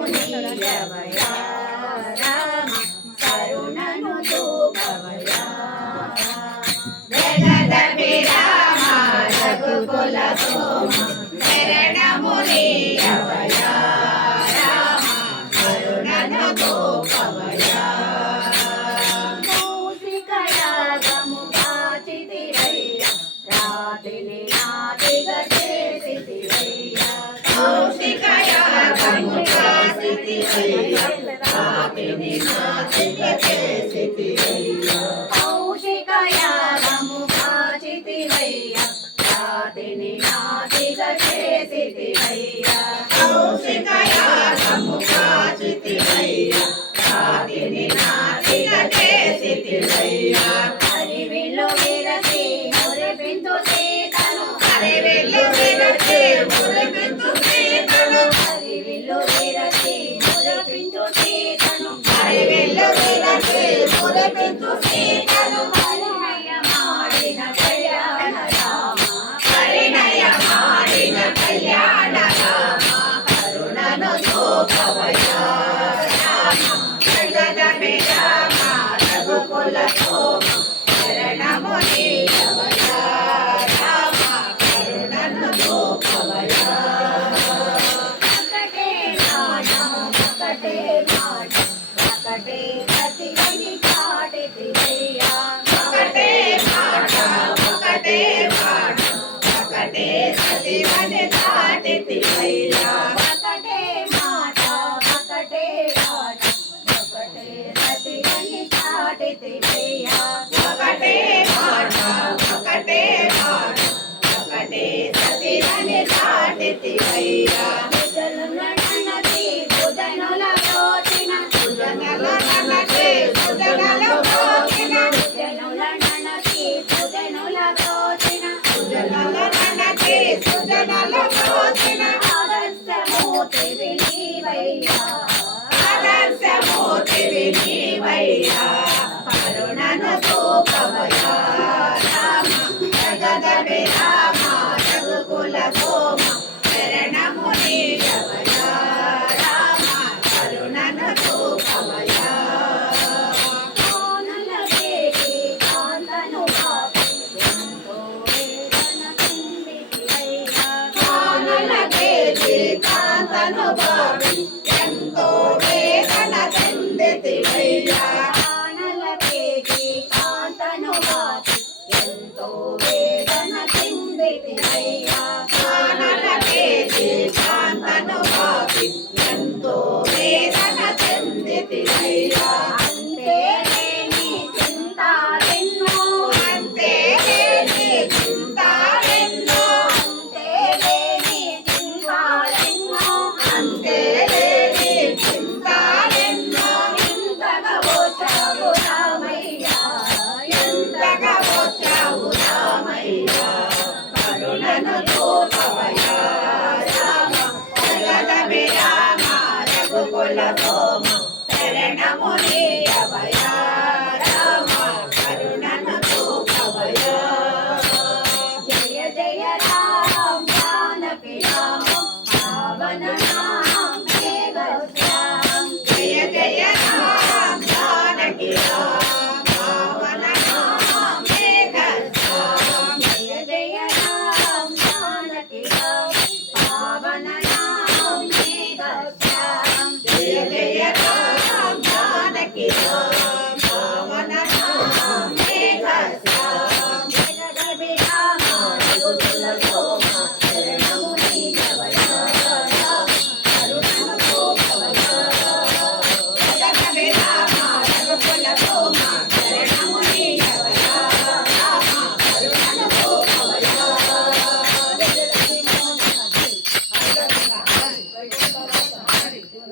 శరణమునియవయా రామ కరుణను చూపవయా జగదభిరామ రఘుకుల సోమ శరణమునియవయా రామ కరుణను చూపవయా కౌశికయాగము కాచితివయ్యా రాతిని నాతిగా చేసితివయ్యా కౌశికయాగము కాచితివయ్యా రాతిని నాతిగా చేసితివయ్యా కౌశికయాగము కాచితివయ్యా రాతిని నాతిగా చేసితివయ్యా కౌశికయాగము కాచితివయ్యా రాతిని నాతిగా చేసితివయ్యా హరివిల్లు విరచి మురిపించు సీతను హరివిల్లు విరచి మురిపించు సీతను హరివిల్లు విరచి మురిపించు సీతను హరివిల్లు విరచి మురిపించు సీతను పరిణయమాడిన కళ్యాణ రామ పరిణయమాడిన కళ్యాణ రామ కరుణను చూపవయా రామ జగదభిరామ రఘుకుల సోమ శరణమునియవయా రామ కరుణను చూపవయా ఒకటే నామం ఒకటే మాట ఒకటే సతిని చాటితివయ్యా ఒకటే మాట ఒకటే మాట ఒకటే సతిని చాటితివయ్యా ఒకటే మాట ఒకటే మాట ఒకటే సతిని చాటితివయ్యా ఒకటే మాట ఒకటే మాట ఒకటే సతిని చాటితివయ్యా భుజనుల నన్నతి భుజనుల బ్రోచిన భుజనుల నన్నతి భుజనుల బ్రోచిన భుజనుల నన్నతి భుజనుల బ్రోచిన భుజనుల నన్నతి భుజనుల బ్రోచిన ఆదర్శమూర్తివి నీవయ్యా ఆదర్శమూర్తివి నీవయ్యా కరుణను చూపవయా రామ జగదభిరామ రఘుకుల సోమ శరణమునియవయా రామ కరుణను చూపవయా కానల వేగి కాంతను బాపి ఎంతో వేదన పిండితివయ్యా కానల వేగి కాంతను బాపి ఎంతో వేదన పిండితివయ్యా కానల వేగి కాంతను బాపి ఎంతో వేదన పిండితివయ్యా కానల వేగి కాంతను బాపి ఎంతో వేదన పిండితివయ్యా అంతే లేని చింతాలెన్నో అంతే లేని చింతాలెన్నో అంతే లేని చింతాలెన్నో అంతే లేని చింతాలెన్నో ఇంతగా వచ్చావు రామయ్యా ఎంతగా వచ్చావు రామయ్యా కరుణను చూపవయా రామ జగదభిరామ రఘుకుల సోమ శరణమునియవయా రామ కరుణను చూపవయా జయ జయ రామ జానకి రామ పావన